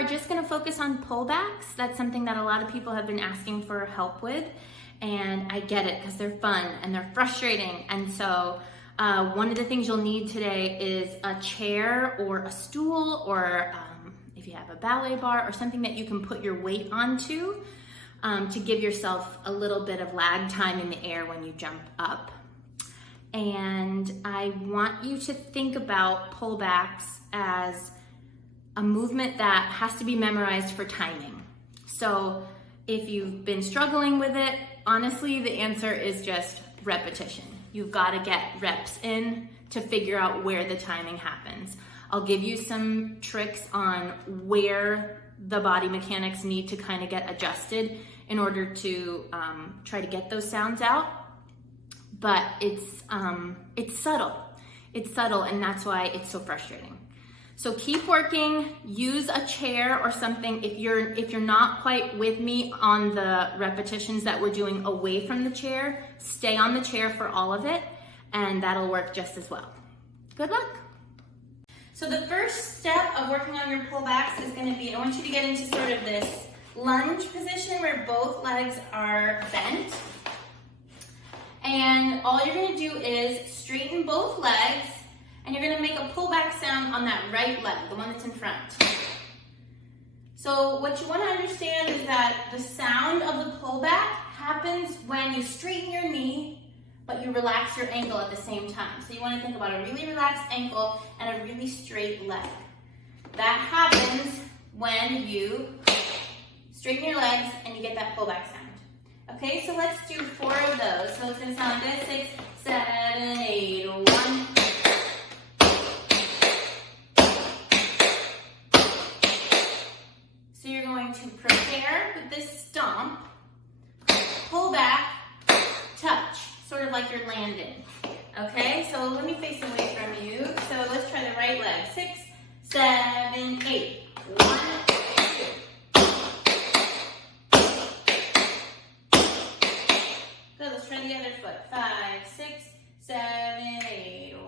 are just going to focus on pullbacks. That's something that a lot of people have been asking for help with, and I get it because they're fun and they're frustrating. And so one of the things you'll need today is a chair or a stool, or if you have a ballet bar or something that you can put your weight onto to give yourself a little bit of lag time in the air when you jump up. And I want you to think about pullbacks as a movement that has to be memorized for timing. So if you've been struggling with it, honestly, the answer is just repetition. You've got to get reps in to figure out where the timing happens. I'll give you some tricks on where the body mechanics need to kind of get adjusted in order to try to get those sounds out. But it's subtle. It's subtle, and that's why it's so frustrating. So keep working. Use a chair or something. If you're not quite with me on the repetitions that we're doing away from the chair, stay on the chair for all of it, and that'll work just as well. Good luck. So the first step of working on your pullbacks is going to be, I want you to get into sort of this lunge position where both legs are bent. And all you're going to do is straighten both legs, and you're going to make a pullback sound on that right leg, the one that's in front. So what you want to understand is that the sound of the pullback happens when you straighten your knee, but you relax your ankle at the same time. So you want to think about a really relaxed ankle and a really straight leg. That happens when you straighten your legs and you get that pullback sound. Okay, so let's do 4 of those. So it's going to sound like this: 6, 7, 8, 1. So you're going to prepare with this stomp, pull back, touch, sort of like you're landing. Okay, so let me face away from you. So let's try the right leg. 6, 7, 8. 1, 2. Good, let's try the other foot. 5, 6, 7, 8. 1.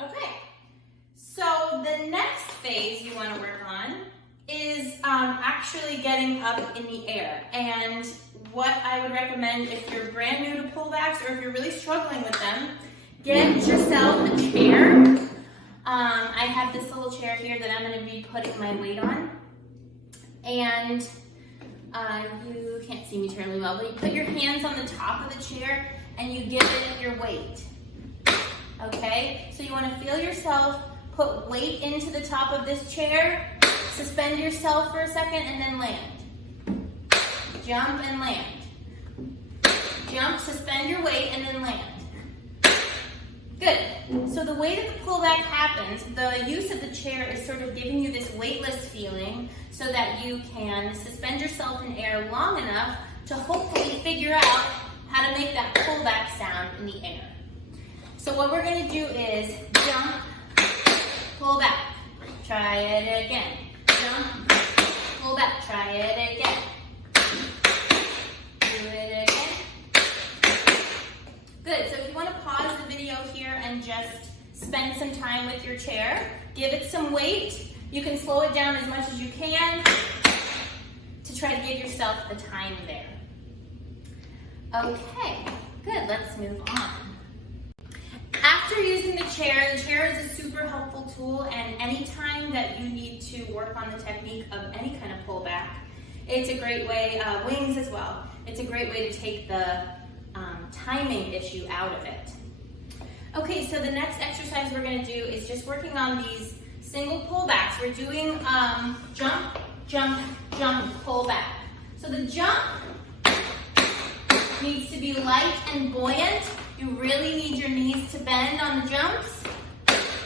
Okay, so the next phase you want to work on is actually getting up in the air. And what I would recommend if you're brand new to pullbacks or if you're really struggling with them, get yourself a chair. I have this little chair here that I'm going to be putting my weight on. And you can't see me terribly well, but you put your hands on the top of the chair and you give it your weight. Okay, so you want to feel yourself put weight into the top of this chair, suspend yourself for a second, and then land. Jump and land. Jump, suspend your weight, and then land. Good. So the way that the pullback happens, the use of the chair is sort of giving you this weightless feeling so that you can suspend yourself in air long enough to hopefully figure out how to make that pullback sound in the air. So what we're going to do is jump, pull back. Try it again. Jump, pull back. Try it again. Do it again. Good. So if you want to pause the video here and just spend some time with your chair, give it some weight. You can slow it down as much as you can to try to give yourself the time there. Okay, good. Let's move on. After using the chair is a super helpful tool, and anytime that you need to work on the technique of any kind of pullback, it's a great way, wings as well, it's a great way to take the timing issue out of it. Okay, so the next exercise we're going to do is just working on these single pullbacks. We're doing jump, jump, jump, pull back. So the jump needs to be light and buoyant. You really need your knees to bend on the jumps,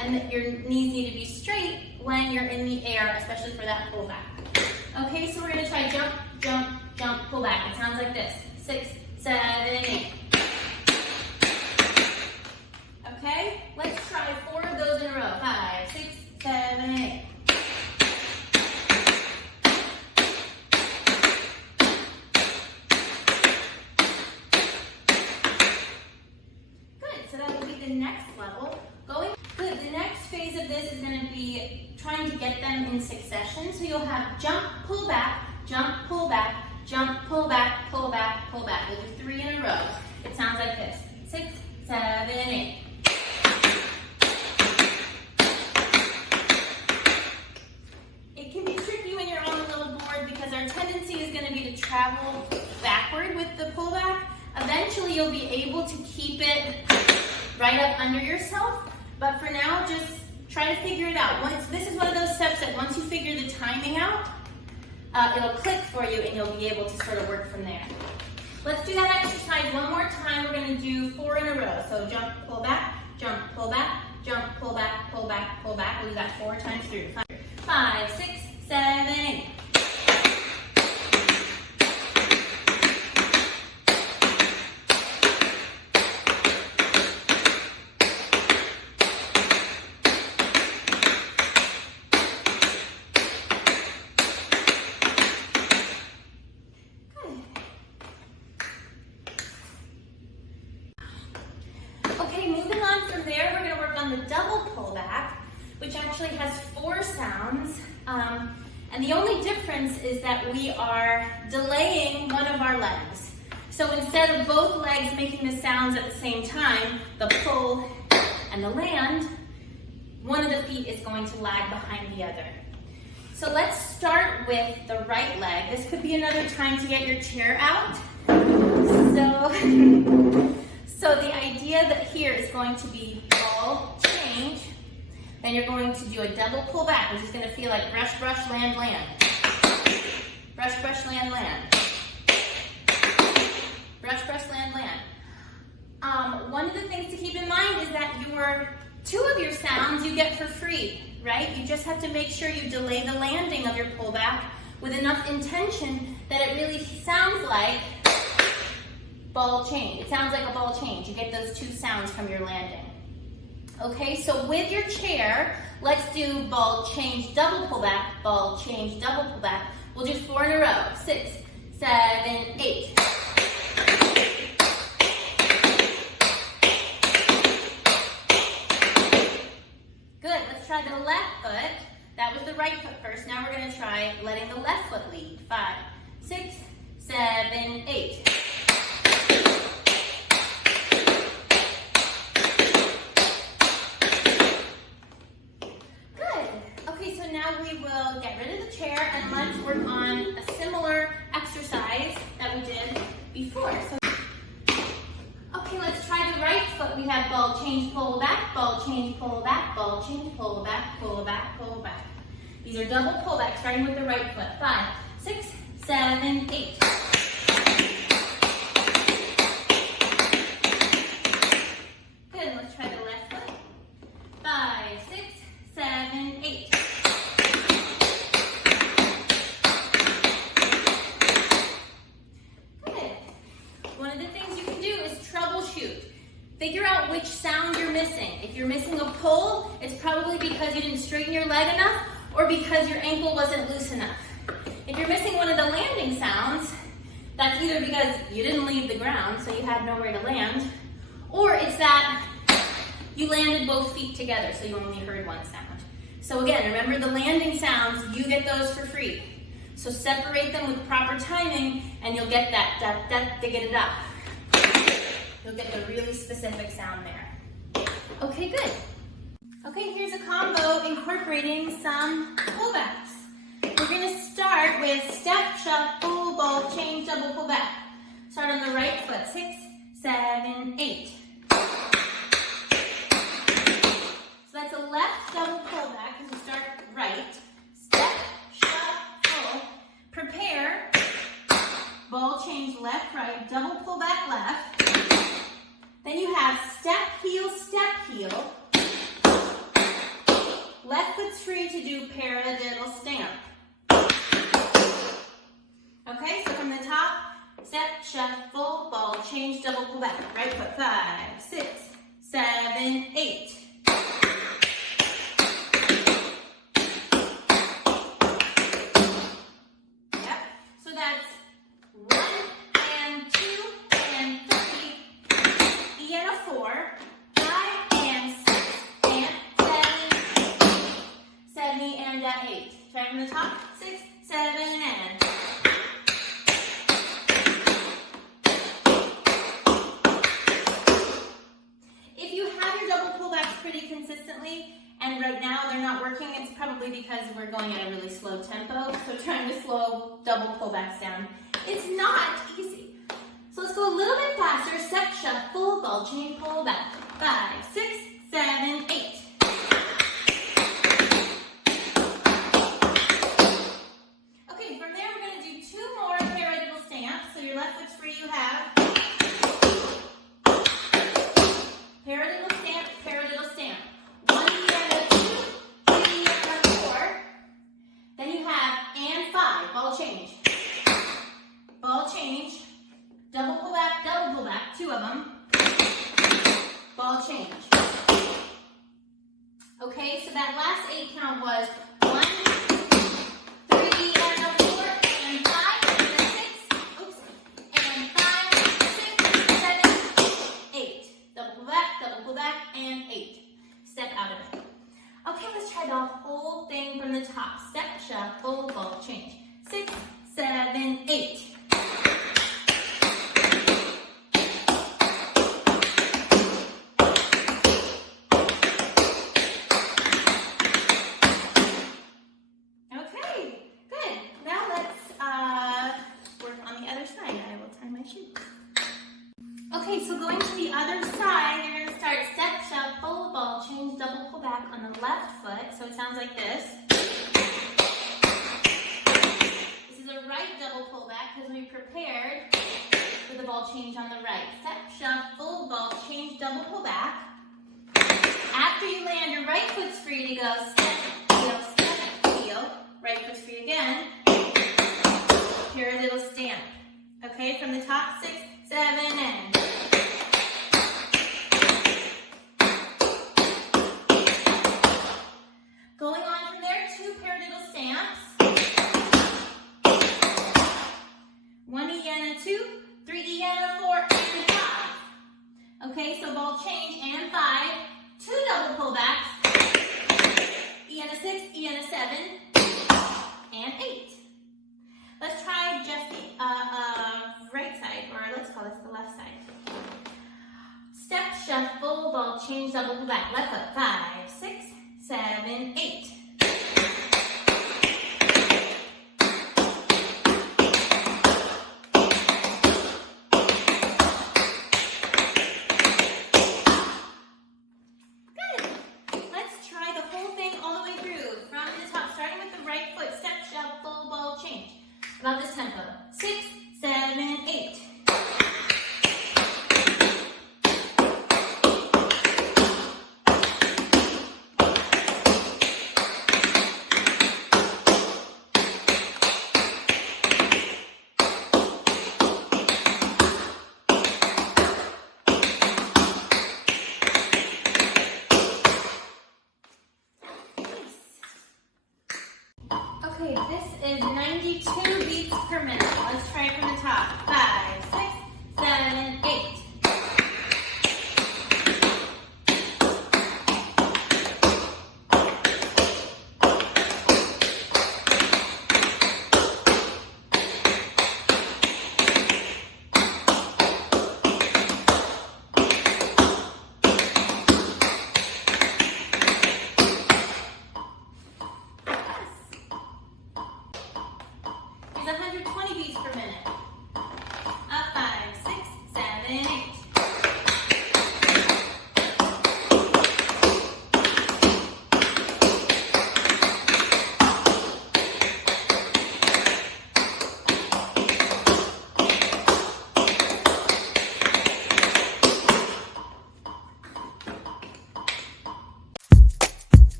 and that your knees need to be straight when you're in the air, especially for that pullback. Okay, so we're going to try jump, jump, jump, pull back. It sounds like this. 6, 7, 8. Okay, let's try 4 of those in a row. 5, 6, 7, 8. Good, so that will be the next level. get them in succession. So you'll have jump, pull back, jump, pull back, jump, pull back, pull back, pull back. We'll do 3 in a row. It sounds like this. 6, 7, 8. It can be tricky when you're on a little board because our tendency is going to be to travel backward with the pullback. Eventually you'll be able to keep it right up under yourself, but for now just try to figure it out. This is one of those steps that once you figure the timing out, it'll click for you and you'll be able to sort of work from there. Let's do that exercise one more time. We're going to do 4 in a row. So jump, pull back, jump, pull back, jump, pull back, pull back, pull back. We'll do that 4 times through. 5, 6, 7, 8. Okay, moving on from there, we're going to work on the double pullback, which actually has 4 sounds. And the only difference is that we are delaying one of our legs. So instead of both legs making the sounds at the same time, the pull and the land, one of the feet is going to lag behind the other. So let's start with the right leg. This could be another time to get your chair out. So the idea that here is going to be ball change. Then you're going to do a double pull back, which is going to feel like brush, brush, land, land. Brush, brush, land, land. Brush, brush, land, land. One of the things to keep in mind is that 2 of your sounds you get for free, right? You just have to make sure you delay the landing of your pullback with enough intention that it really sounds like ball change. It sounds like a ball change. You get those 2 sounds from your landing. Okay, so with your chair, let's do ball change, double pull back, ball change, double pull back. We'll do 4 in a row. 6, 7, 8. Good, let's try the left foot. That was the right foot first. Now we're going to try letting the left foot lead. 5, 6, 7, 8. We will get rid of the chair and let's work on a similar exercise that we did before. Okay, let's try the right foot. We have ball change, pull back, ball change, pull back, ball change, pull back, pull back, pull back. These are double pullbacks, starting with the right foot. 5, 6, 7, 8. Good, let's try the left foot. 5, 6, 7, 8. Figure out which sound you're missing. If you're missing a pull, it's probably because you didn't straighten your leg enough or because your ankle wasn't loose enough. If you're missing one of the landing sounds, that's either because you didn't leave the ground, so you had nowhere to land, or it's that you landed both feet together, so you only heard one sound. So again, remember the landing sounds, you get those for free. So separate them with proper timing and you'll get that to get it up. You'll get the really specific sound there. Okay, good. Okay, here's a combo incorporating some pullbacks. We're going to start with step, shuffle, ball change, double pull back. Start on the right foot. 6, 7, 8. So that's a left double pull back because we start right. Step, shuffle, prepare, ball change left, right, double pull back left. Then you have step, heel, left foot's free to do paradiddle stamp. Okay, so from the top, step, shuffle, ball change, double pull back. Right foot, 5, 6, 7, 8. Yep, so that's 1 and 2 and 3. E and a 4, 5 and 6 and 7, 7 and a try from the top. 6, 7, and. If you have your double pullbacks pretty consistently, and right now they're not working, it's probably because we're going at a really slow tempo, so trying to slow double pullbacks down. It's not easy. So let's go a little bit faster. Step, shuffle, ball chain, pull back. 5, 6, 7, 8. Okay, from there we're going to do 2 more paradiddle stamps. So your left foot's free, you have paradiddle stamp, paradiddle stamp. 1 and a 2, 3 and a 4. Then you have and 5, ball change. Ball change, double pull back, 2 of them. Ball change. Okay, so that last 8 count was 1, 3 and a 4, and 5, and a 6, oops, and 5, 6, 7, 8. Double pull back, and 8. Step out of it. Okay, let's try the whole thing from the top. Step, shuffle, ball change. 6, 7, 8. Okay, so going to the other side, you're going to start step, shuffle, ball change, double pull back on the left foot. So it sounds like this. This is a right double pull back because we prepared for the ball change on the right. Step, shuffle, ball change, double pull back. After you land, your right foot's free to go step, heel. Right foot's free again. Paradiddle stamp. Okay, from the top, 6, 7, and. Going on from there, 2 paradiddle stamps. 1 E and a 2, 3 E and a 4, and 5. Okay, so ball change and 5. 2 double pullbacks. E and a 6, E and a 7, and 8. Let's try just the right side, or let's call this the left side. Step, shuffle, ball change, double pull back. Left foot, 5, 6, 7, 8. Good. Let's try the whole thing all the way through. From the top, starting with the right foot. Step, shuffle, ball change. About this tempo. 6, 7, 8. Okay, this is 92 beats per minute. Let's try it from the top. 5, 6, 7, 8. It's 120